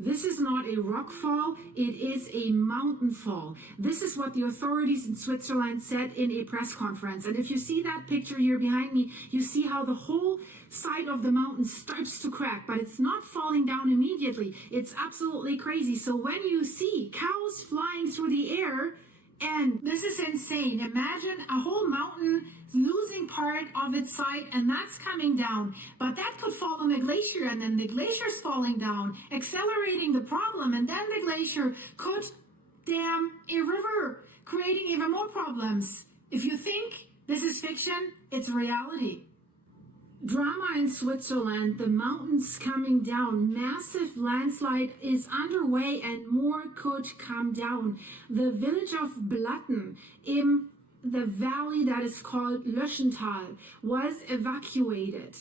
This is not a rock fall, it is a mountain fall. This is what the authorities in Switzerland said in a press conference. And if you see that picture here behind me, you see how the whole side of the mountain starts to crack, but it's not falling down immediately. It's absolutely crazy. So when you see cows flying through the air, and this is insane. Imagine a whole mountain losing part of its side, and that's coming down. But that could fall on a glacier, and then the glacier's falling down, accelerating the problem, and then the glacier could dam a river, creating even more problems. If you think this is fiction, it's reality. Drama in Switzerland, the mountains coming down, massive landslide is underway and more could come down. The village of Blatten in the valley that is called Löschental was evacuated.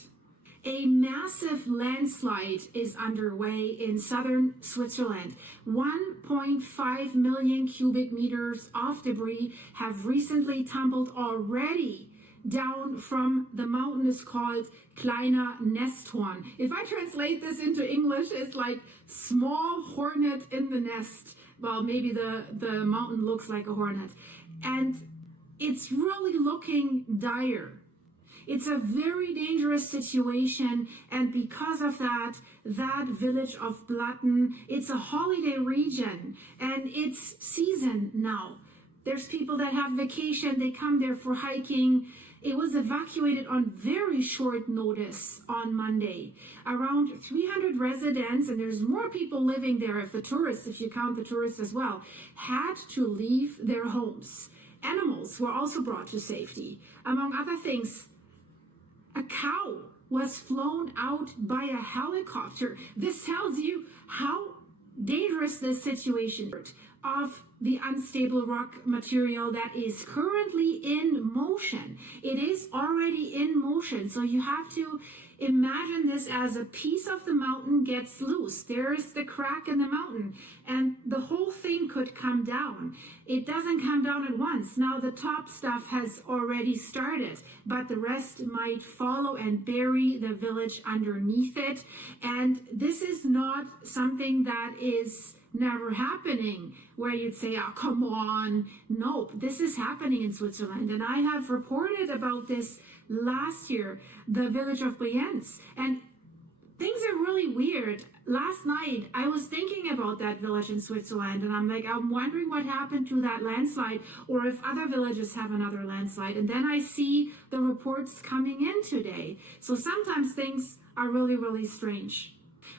A massive landslide is underway in southern Switzerland. 1.5 million cubic meters of debris have recently tumbled already down from the mountain is called Kleiner Nesthorn. If I translate this into English, it's like small hornet in the nest. Well, maybe the mountain looks like a hornet. And it's really looking dire. It's a very dangerous situation, and because of that village of Blatten, it's a holiday region, and it's season now. There's people that have vacation, they come there for hiking. It was evacuated on very short notice on Monday. Around 300 residents, and there's more people living there if you count the tourists as well, had to leave their homes. Animals were also brought to safety. Among other things, a cow was flown out by a helicopter. This tells you how dangerous this situation is. Of the unstable rock material that is currently in motion. It is already in motion, so you have to imagine this as a piece of the mountain gets loose. There is the crack in the mountain, and the whole thing could come down. It doesn't come down at once. Now the top stuff has already started, but the rest might follow and bury the village underneath it. And this is not something that is never happening, where you'd say, oh, come on. Nope, this is happening in Switzerland. And I have reported about this last year, the village of Brienz. And things are really weird. Last night, I was thinking about that village in Switzerland, and I'm wondering what happened to that landslide, or if other villages have another landslide. And then I see the reports coming in today. So sometimes things are really, really strange.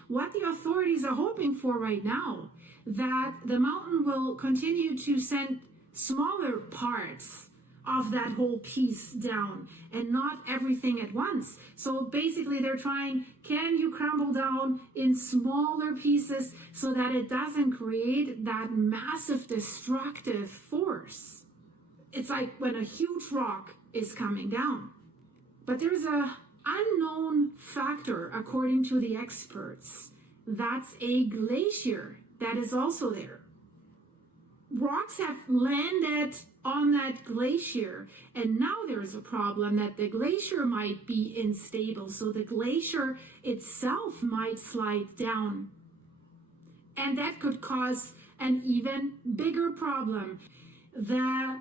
What the authorities are hoping for right now, that the mountain will continue to send smaller parts of that whole piece down and not everything at once. So basically they're trying, can you crumble down in smaller pieces so that it doesn't create that massive destructive force? It's like when a huge rock is coming down. But there's a unknown factor, according to the experts. That's a glacier that is also there. Rocks have landed on that glacier, and now there's a problem that the glacier might be unstable, so the glacier itself might slide down. And that could cause an even bigger problem. The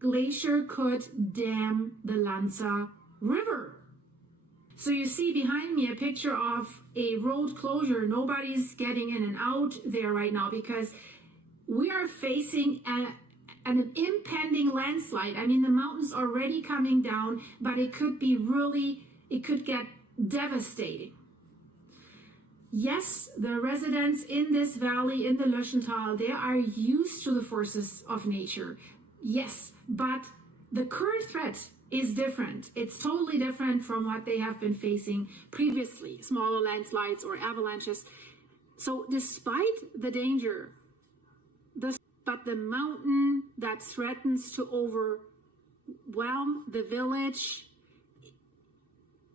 glacier could dam the Lanza River. So you see behind me a picture of a road closure. Nobody's getting in and out there right now because we are facing an impending landslide. I mean, the mountain's already coming down, but it could get devastating. Yes, the residents in this valley, in the Löschental, they are used to the forces of nature. Yes, but the current threat is different. It's totally different from what they have been facing previously, smaller landslides or avalanches. So despite the danger, but the mountain that threatens to overwhelm the village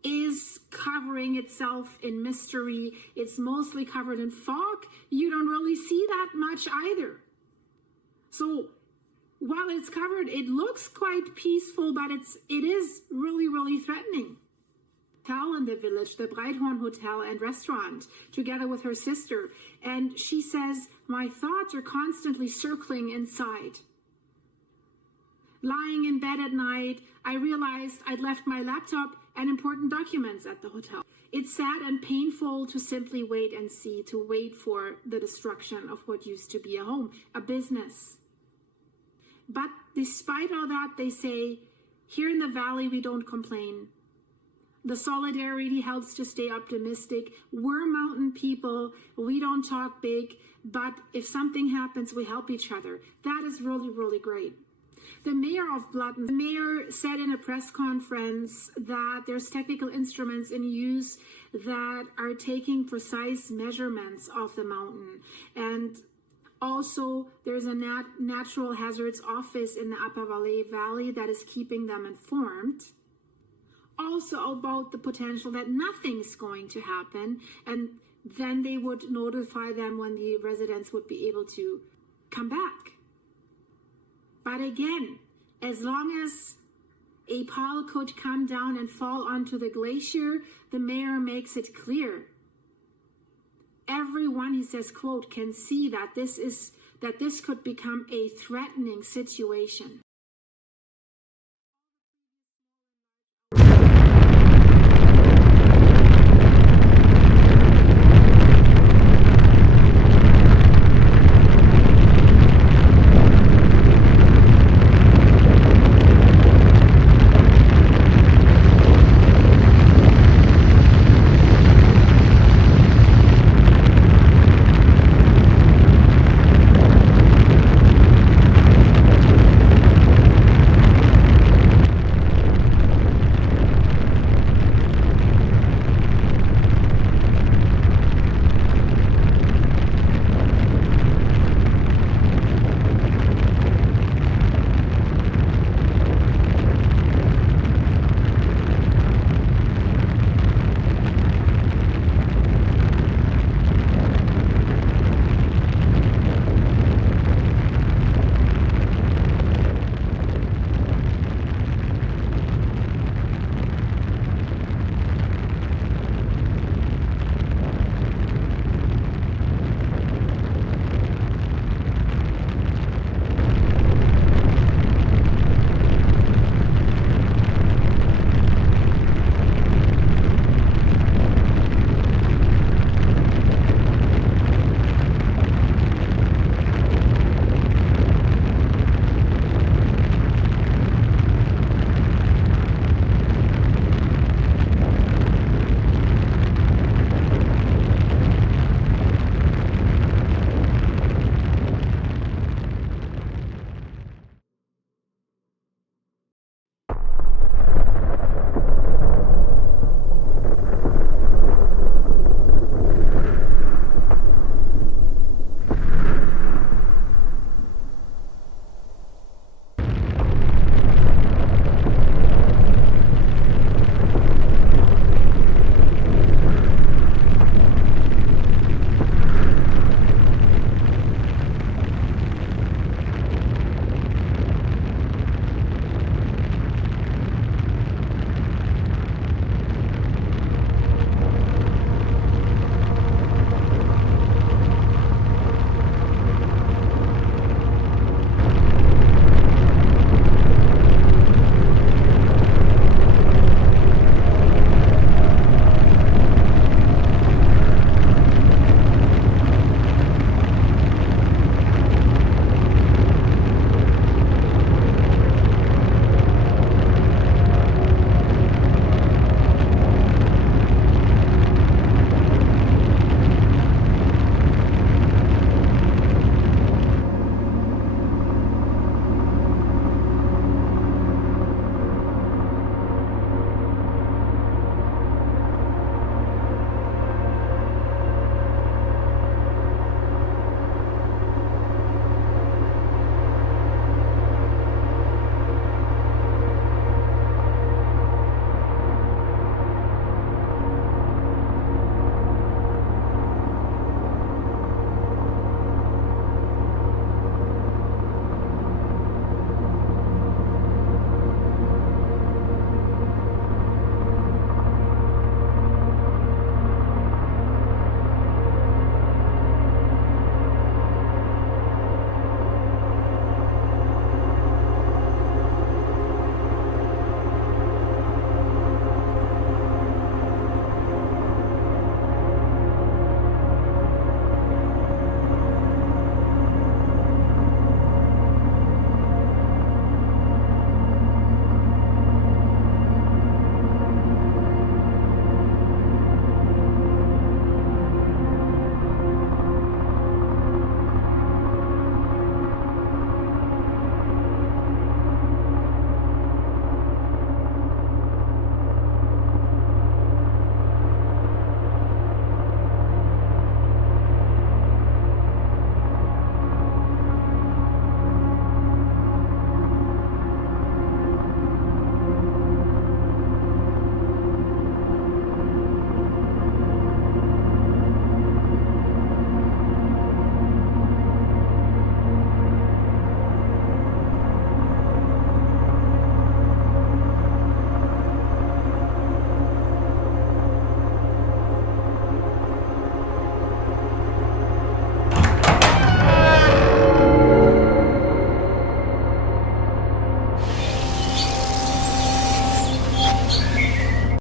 is covering itself in mystery. It's mostly covered in fog. You don't really see that much either. So while it's covered, it looks quite peaceful, but it is really, really threatening. hotel in the village, the Breithorn Hotel and Restaurant, together with her sister. And she says, my thoughts are constantly circling inside. Lying in bed at night, I realized I'd left my laptop and important documents at the hotel. It's sad and painful to simply wait and see, to wait for the destruction of what used to be a home, a business. But despite all that, they say, here in the valley, we don't complain. The solidarity helps to stay optimistic. We're mountain people. We don't talk big, but if something happens, we help each other. That is really, really great. The mayor of Blatten, the mayor said in a press conference that there's technical instruments in use that are taking precise measurements of the mountain. And also, there's a natural hazards office in the Upper Valley that is keeping them informed. Also about the potential that nothing's going to happen, and then they would notify them when the residents would be able to come back. But again, as long as a pile could come down and fall onto the glacier, the mayor makes it clear. Everyone, he says, quote, can see that this could become a threatening situation.